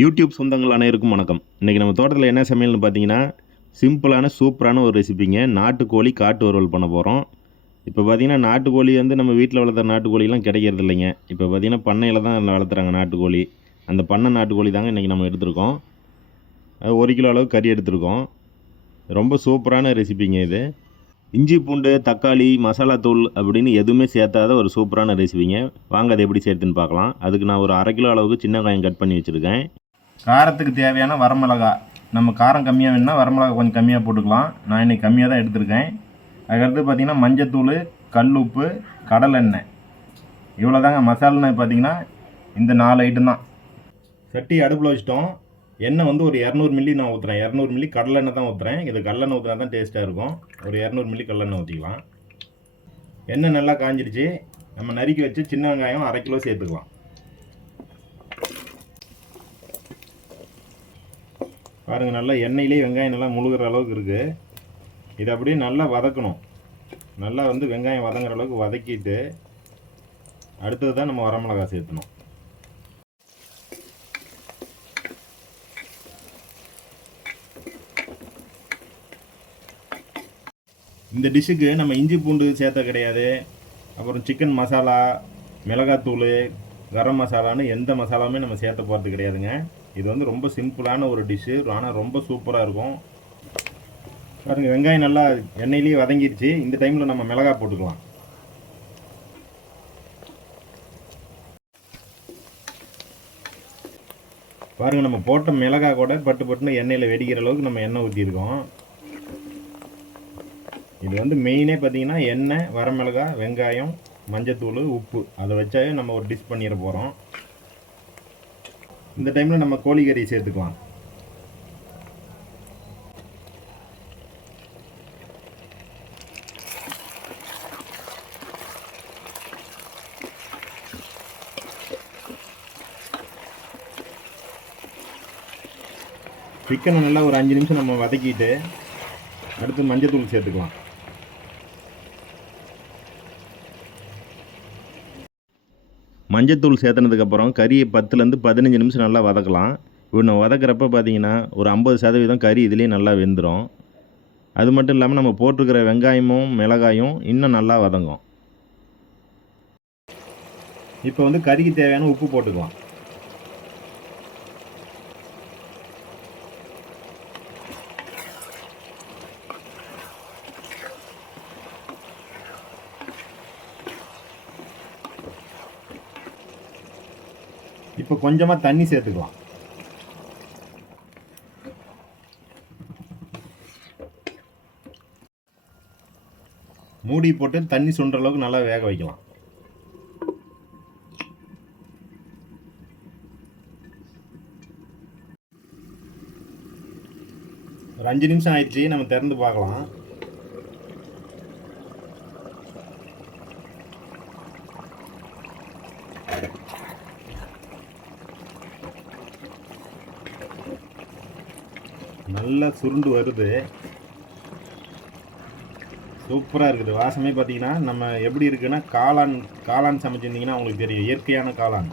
YouTube சொந்தங்கள் அனைவருக்கும் வணக்கம். இன்றைக்கி நம்ம தோட்டத்தில் என்ன சமையல்னு பார்த்தீங்கன்னா சிம்பிளான சூப்பரான ஒரு ரெசிபிங்க. நாட்டுக்கோழி காட்டு வறுவல் பண்ண போகிறோம் இப்போ பார்த்தீங்கன்னா நாட்டுக்கோழி வந்து நம்ம வீட்டில் வளர்த்துற நாட்டுக்கோழிலாம் கிடைக்கிறது இல்லைங்க. இப்போ பார்த்தீங்கன்னா பண்ணையில் தான் வளர்த்துறாங்க நாட்டுக்கோழி. அந்த பண்ணை நாட்டுக்கோழி தாங்க இன்றைக்கி நம்ம எடுத்திருக்கோம். அது ஒரு கிலோ அளவு கறி எடுத்திருக்கோம். ரொம்ப சூப்பரான ரெசிபிங்க இது. இஞ்சி பூண்டு தக்காளி மசாலா தூள் அப்படின்னு எதுவுமே சேர்த்தாத ஒரு சூப்பரான ரெசிபிங்க. வாங்க அதை எப்படி சேர்த்துன்னு பார்க்கலாம். அதுக்கு நான் ஒரு அரை கிலோ அளவுக்கு சின்ன காயம் கட் பண்ணி வச்சுருக்கேன். காரத்துக்கு தேவையான வரமிளகா. நம்ம காரம் கம்மியாக வேணும்னா வரமிளகா கொஞ்சம் கம்மியாக போட்டுக்கலாம். நான் இன்றைக்கி கம்மியாக தான் எடுத்திருக்கேன். அதுக்கடுத்து பார்த்தீங்கன்னா மஞ்சத்தூள் கல் உப்பு கடலெண்ணெய் இவ்வளோ தாங்க மசாலான்னு பார்த்தீங்கன்னா இந்த நாலு ஐட்டம் தான். சட்டி அடுப்பில் வச்சிட்டோம். எண்ணெய் வந்து ஒரு இரநூறு மில்லி நான் ஊற்றுறேன் இரநூறு மில்லி கடலெண்ணெய் தான் ஊற்றுறேன் இது கடலெண்ணெய் ஊற்றினா தான் டேஸ்ட்டாக இருக்கும். ஒரு இரநூறு மில்லி கடலெண்ணெய் ஊற்றிக்கலாம் எண்ணெய் நல்லா காஞ்சிருச்சு. நம்ம நறுக்கி வச்சு சின்ன வெங்காயம் அரை கிலோ சேர்த்துக்கலாம். பாருங்கள் நல்லா எண்ணெயிலே வெங்காயம் நல்லா முழுகிற அளவுக்கு இருக்குது இதை அப்படியே நல்லா வதக்கணும். நல்லா வந்து வெங்காயம் வதங்குற அளவுக்கு வதக்கிட்டு அடுத்தது தான் நம்ம வரமிளகா சேர்த்தணும். இந்த டிஷ்ஷுக்கு நம்ம இஞ்சி பூண்டு சேர்த்த கிடையாது. அப்புறம் சிக்கன் மசாலா மிளகாத்தூள் கரம் மசாலான்னு எந்த மசாலாவுமே நம்ம சேர்த்த போகிறது கிடையாதுங்க. இது வந்து ரொம்ப சிம்பிளான ஒரு டிஷ்ஷு ஆனால் ரொம்ப சூப்பராக இருக்கும். பாருங்கள் வெங்காயம் நல்லா எண்ணெயிலேயே வதங்கிடுச்சு இந்த டைமில் நம்ம மிளகா போட்டுக்கலாம். பாருங்கள் நம்ம போட்ட மிளகா கூட பட்டு பட்டுன்னு எண்ணெயில் வெடிக்கிற அளவுக்கு நம்ம எண்ணெய் ஊற்றிருக்கோம் இது வந்து மெயினே பார்த்தீங்கன்னா எண்ணெய் வரமிளகா வெங்காயம் மஞ்சத்தூள் உப்பு. அதை வச்சாவே நம்ம ஒரு டிஷ் பண்ணிட போகிறோம் இந்த டைமில் நம்ம கோழிக்கறி சேர்த்துக்கலாம். சிக்கனை நல்லா ஒரு அஞ்சு நிமிஷம் நம்ம வதக்கிட்டு அடுத்து மஞ்சத்தூள் சேர்த்துக்கலாம். மஞ்சத்தூள் சேர்த்துனதுக்கப்புறம் கறியை பத்துலேருந்து பதினஞ்சு நிமிஷம் நல்லா வதக்கலாம். இவனை வதக்கிறப்ப பார்த்தீங்கன்னா ஒரு ஐம்பது சதவீதம் கறி இதுலேயே நல்லா வெந்துடும் அது மட்டும் இல்லாமல் நம்ம போட்டிருக்கிற வெங்காயமும் மிளகாயும் இன்னும் நல்லா வதங்கும். இப்போ வந்து கறிக்கு தேவையான உப்பு போட்டுக்கலாம். இப்போ கொஞ்சமாக தண்ணி சேர்த்துக்கலாம். மூடி போட்டு தண்ணி சுண்டுற அளவுக்கு நல்லா வேக வைக்கலாம். ஒரு அஞ்சு நிமிஷம் ஆயிடுச்சு நம்ம திறந்து பார்க்கலாம். நல்லா சுருண்டு வருது. சூப்பராக இருக்குது. வாசமே பார்த்தீங்கன்னா நம்ம எப்படி இருக்குன்னா காளான் காளான் சமைச்சிருந்தீங்கன்னா உங்களுக்கு தெரியும். இயற்கையான காளான்.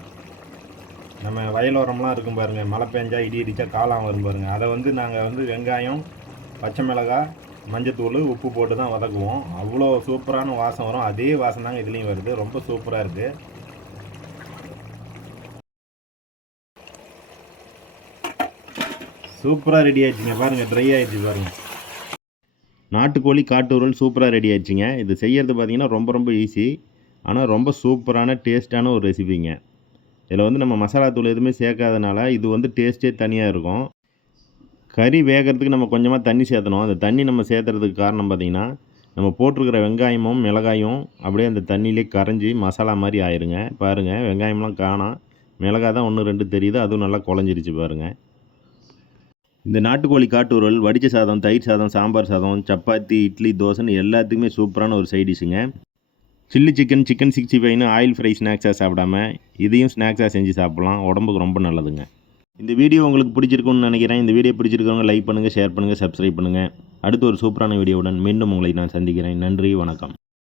நம்ம வயலோரம்லாம் இருக்கும் பாருங்கள் மழை பெஞ்சா இடி இடித்தா காளான் வரும் பாருங்கள் அதை வந்து நாங்கள் வந்து வெங்காயம் பச்சை மிளகாய் மஞ்சத்தூள் உப்பு போட்டு தான் வதக்குவோம். அவ்வளோ சூப்பரான வாசம் வரும். அதே வாசம் தாங்க இதுலேயும் வருது. ரொம்ப சூப்பராக இருக்குது சூப்பராக ரெடி ஆயிடுச்சுங்க. பாருங்கள் ட்ரை ஆயிடுச்சு பாருங்கள் நாட்டுக்கோழி காட்டு உருள் சூப்பராக ரெடி ஆயிடுச்சுங்க. இது செய்கிறது பார்த்தீங்கன்னா ரொம்ப ரொம்ப ஈஸி ஆனால் ரொம்ப சூப்பரான டேஸ்ட்டான ஒரு ரெசிபிங்க இதில் வந்து நம்ம மசாலா தூள் எதுவுமே சேர்க்காதனால இது வந்து டேஸ்ட்டே தனியாக இருக்கும். கறி வேகிறதுக்கு நம்ம கொஞ்சமாக தண்ணி சேர்த்தணும். அந்த தண்ணி நம்ம சேர்த்துறதுக்கு காரணம் பார்த்திங்கன்னா நம்ம போட்டிருக்கிற வெங்காயமும் மிளகாயும் அப்படியே அந்த தண்ணியிலே கரைஞ்சி மசாலா மாதிரி ஆயிருங்க. பாருங்கள் வெங்காயம்லாம் காணாம் மிளகாய் தான் ஒன்று ரெண்டு தெரியுது. அதுவும் நல்லா குழஞ்சிருச்சு பாருங்கள் இந்த நாட்டுக்கோழி காட்டுரல் வடித்த சாதம் தயிர் சாதம் சாம்பார் சாதம் சப்பாத்தி இட்லி தோசைன்னு எல்லாத்துக்குமே சூப்பரான ஒரு சைடிஷுங்க சில்லி சிக்கன் சிக்கன் சிக்ஸ்டி ஃபைவ்னு ஆயில் ஃப்ரை ஸ்நாக்ஸாக சாப்பிடாம இதையும் ஸ்நாக்ஸாக செஞ்சு சாப்பிட்லாம். உடம்புக்கு ரொம்ப நல்லதுங்க. இந்த வீடியோ உங்களுக்கு பிடிச்சிருக்கும்னு நினைக்கிறேன். இந்த வீடியோ பிடிச்சிருக்கவங்க லைக் பண்ணுங்கள் ஷேர் பண்ணுங்கள் சப்ஸ்கிரைப் பண்ணுங்கள் அடுத்து ஒரு சூப்பரான வீடியோவுடன் மீண்டும் உங்களை நான் சந்திக்கிறேன். நன்றி வணக்கம்.